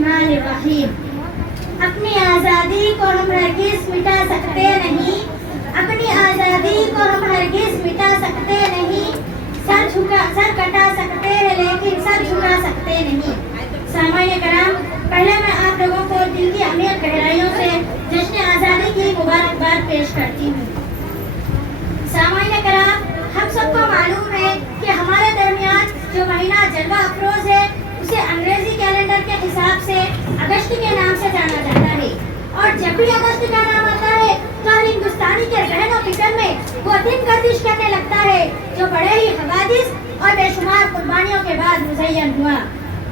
बिस्मिल्लाहिर्रहमानिर्रहीम। अपनी आज़ादी को हम हरगिज़ मिटा सकते नहीं, अपनी आज़ादी को हम हरगिज़ मिटा सकते नहीं। सर कटा सकते हैं लेकिन सर झुका सकते नहीं। सामान्य कराम, पहले मैं आप लोगों को दिल की अमीर गहराइयों से जश्न आज़ादी की मुबारकबाद पेश करती हूँ। सामान्य कराम, हम सबको मालूम है कि हमारे दरमियान जो महीना जलवा अफरोज है उसे अंग्रेजी कैलेंडर के हिसाब से अगस्त के नाम से जाना जाता है। और जब भी अगस्त का नाम आता है तो हर हिंदुस्तानी के ज़हन और फिक्र में वो दिन गर्दिश करने लगता है जो बड़े ही हवादिस और बेशुमार कुर्बानियों के बाद मुज़य्यन हुआ।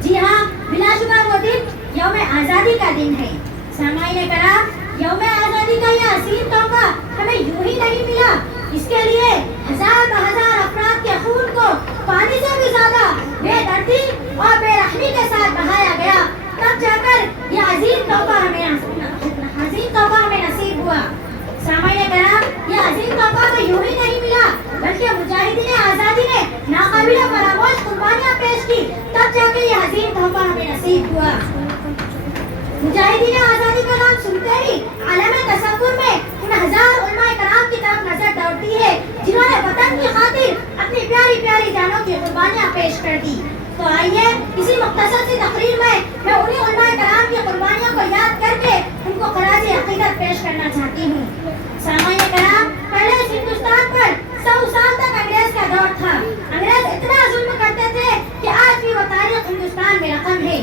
जी हाँ, बिलाशुबा वो दिन यौम आज़ादी का दिन है। सामाईन कराम, यौम आज़ादी का यह असीम तोहफा हमें यूं ही नहीं मिला, इसके लिए हजार बहजार अफराद के खून को पानी से भी ज्यादा बेदर्दी और बेरहमी के साथ बहाया गया, तब जाकर यह अजीम तोहफा हमें नसीब हुआ। सामाईन कराम, यह अजीम तोहफा हमें यूं ही नहीं मिला, बल्कि मुजाहिदीन आज़ादी ने नाकाबिल फरामोश कुर्बानियां पेश की, तब जाकर यह अजीम तोहफा हमें नसीब हुआ। मुजाहिदीन आज़ादी का नाम सुनते ही आलम तसव्वुर में उन हजार उलमाए कराम की तरफ नजर दौड़ती है जिन्होंने वतन की खातिर अपनी प्यारी प्यारी जानों की कुर्बानियां पेश कर दी। तो आइए इसी मुख्तसर सी तकरीर में मैं उन्हीं उलमाए कराम की कुर्बानियों को याद करके उनको खराज अकीदत पेश करना चाहती हूँ। सामान्य कराम, पहले इस हिंदुस्तान पर 100 साल तक अंग्रेज का दौर था। अंग्रेज इतना जुल्म करते थे कि आज भी वो तारीख हिंदुस्तान में रकम है।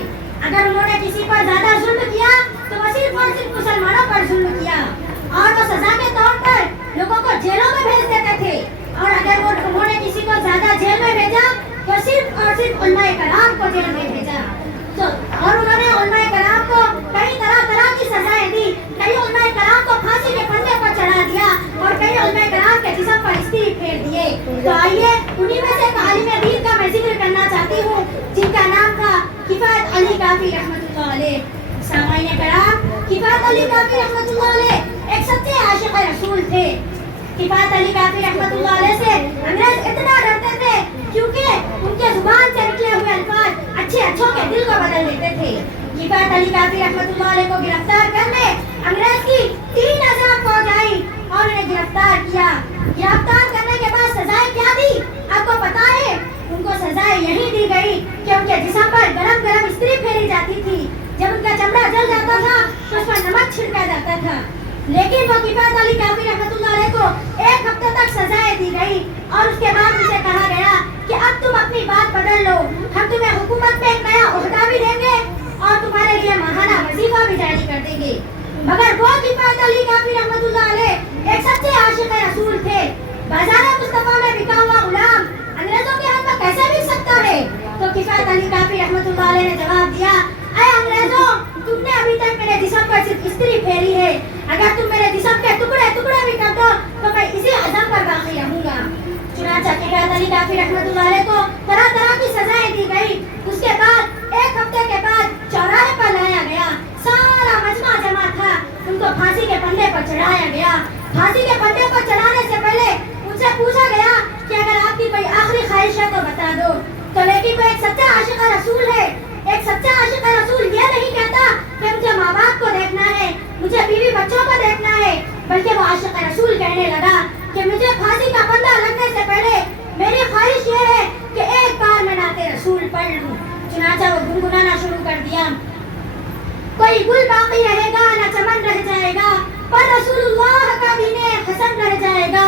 अगर उन्होंने किसी पर ज्यादा जुल्म किया तो वो सिर्फ और सिर्फ मुसलमानों पर जुल्म किया और वो सजा के तौर पर लोगों को जेलों में भेज देते थे। और अगर वो उन्होंने किसी को ज्यादा जेल में भेजा तो सिर्फ और सिर्फ उलमाए कराम को जेल में भेजा। तो और उन्होंने उलमाए कराम को कई तरह तरह की सजाएं दी, कई उलमाए कराम को फांसी के फंदे पर चढ़ा दिया और कई उलमाए कराम के जिस्म पर इस्त्री फेर दिए। तो आइए उन्हीं में से एक आलिम दीन का मैं जिक्र करना चाहती हूँ जिनका नाम था किफायत अली काफी रहमतुल्लाह अलैह। सामाईन कराम, किफायत अली काफी रहमतुल्लाह अलैह एक सच्चे आशिक रसूल थे। किफायत अली काफी रहमतुल्लाह अलैह से अंग्रेज इतना डरते थे क्योंकि उनके जुबान से निकले हुए अल्फाज अच्छे अच्छों के दिल को बदल देते थे। किफायत अली काफी रहमतुल्लाह अलैह को गिरफ्तार करने अंग्रेज की 3000 फौज आई और उन्हें गिरफ्तार किया। गिरफ्तार करने के बाद सजाएं क्या दी आपको पता है? उनको सजाएं यही दी गई कि उनके जिस्म पर गरम गरम इस्त्री फेरी जाती थी। जब उनका चमड़ा जल जाता था तो उस पर नमक छिड़का जाता था। लेकिन वो किफायत अली काफी रहमतुल्लाह अलैह को 1 हफ्ते तक सजाएं दी गई और उसके बाद उनसे कहा गया कि अब तुम अपनी बात बदल लो, हम तुम्हें हुकूमत में एक नया ओहदा भी देंगे और तुम्हारे लिए माहाना वजीफा भी जारी कर देंगे। मगर वो किफायत अली काफी रहमतुल्लाह अलैह एक सच्चे आशिक रसूल थे। बाजार मुस्तफा में बिका हुआ गुलाम अंग्रेजों के हाथ में कैसे बिक सकता है? तो किफायत अली काफी रहमतुल्लाह अलैह ने जवाब दिया, ऐ अंग्रेजों, तुमने अभी तक मेरे जिस्म पर सिर्फ इस्त्री फेरी है, अगर तुम मेरे जिस्म के टुकड़े टुकड़े भी कर दो तो मैं इसी अज़म पर बाकी रहूंगा। चुनांचे किफायत अली काफी रहमतुल्लाह अलैह को तरह तरह की सजाएं दी गई। उसके बाद 1 हफ्ते के बाद चौराहे पर लाया गया, सारा मजमा जमा था, उनको फांसी के फंदे पर चढ़ाया गया। फांसी के फंदे पर चढ़ाने से पहले उनसे पूछा गया कि अगर आपकी कोई आखिरी ख्वाहिश है तो बता दो। तो लेकिन वो एक सच्चा आशिक रसूल है। एक सच्चा आशिक रसूल ये नहीं कहता कि मुझे माँ बाप को देखना है, मुझे बीवी बच्चों को देखना है, बल्कि वो आशिक रसूल कहने लगा कि मुझे फांसी का फंदा लगने से पहले मेरी ख्वाहिश ये है कि एक बार मैं नाते रसूल पढ़ लूं। चुनाचा वो गुनगुनाना शुरू कर दिया, कोई गुल बाकी रहेगा न चमन रह जाएगा, पर रसूलुल्लाह का दीने हसन रह जाएगा।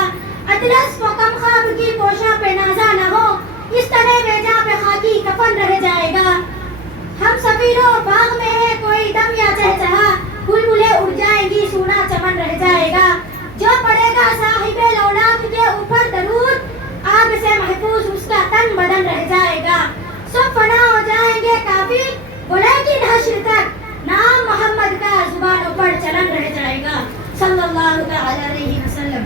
अतलस व कम ख्वाब की पोशा पे नाजा न हो, इस तरह बेजा पे खाकी कफन रह जाएगा। हम सफीरों बाग में है कोई दम या चहचहा, बुलबुलें उड़ जाएंगी सूना चमन रह जाएगा। जो पड़ेगा साहिबे लौलाक के ऊपर दरूद, आग से महफूज उसका तन बदन रह जाएगा। सब फना हो जाएंगे काफी, लेकिन हश्र तक नाम मोहम्मद का जुबानों पर चलन रह जाएगा सल्लल्लाहु अलैहि वसल्लम।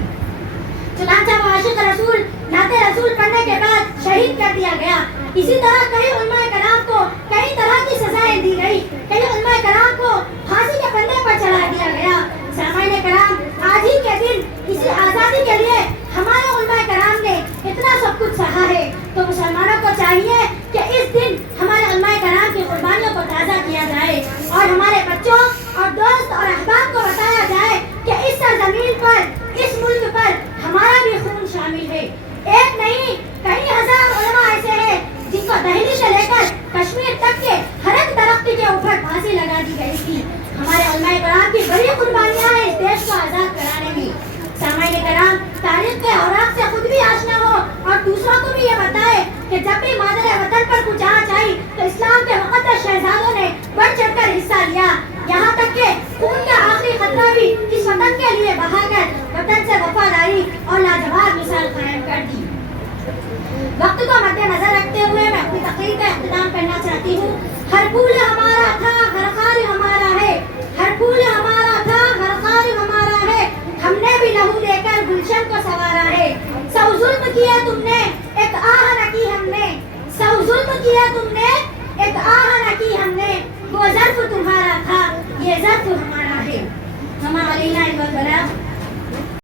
चुनांचे वो आशिक रसूल नाते रसूल पढ़ने के बाद शहीद कर दिया गया। इसी तरह कई उलमाए कराम को कई तरह की सजाएं दी गई, कई उलमाए कराम को फांसी के फंदे पर चढ़ा दिया गया। सामान्य कराम, आज ही के दिन इसी आज़ादी के लिए हमारे उलमाए कराम ने इतना सब कुछ सहा है, तो मुसलमानों को चाहिए कि इस दिन हमारे उलमाए कराम की कुर्बानियों को ताज़ा किया जाए। کرنا چاہتی ہوں. ہر پھول ہمارا تھا ہر خار ہمارا ہے, ہر پھول ہمارا تھا ہر خار ہمارا ہے, ہم نے بھی لہو دے کر گلشن کو سنوارا ہے. سو ظلم کیا تم نے ایک آہ نہ کی ہم نے, سو ظلم کیا تم نے ایک آہ نہ کی ہم نے, وہ ظرف تمہارا تھا یہ ظرف ہمارا ہے. وما علینا الا البلاغ.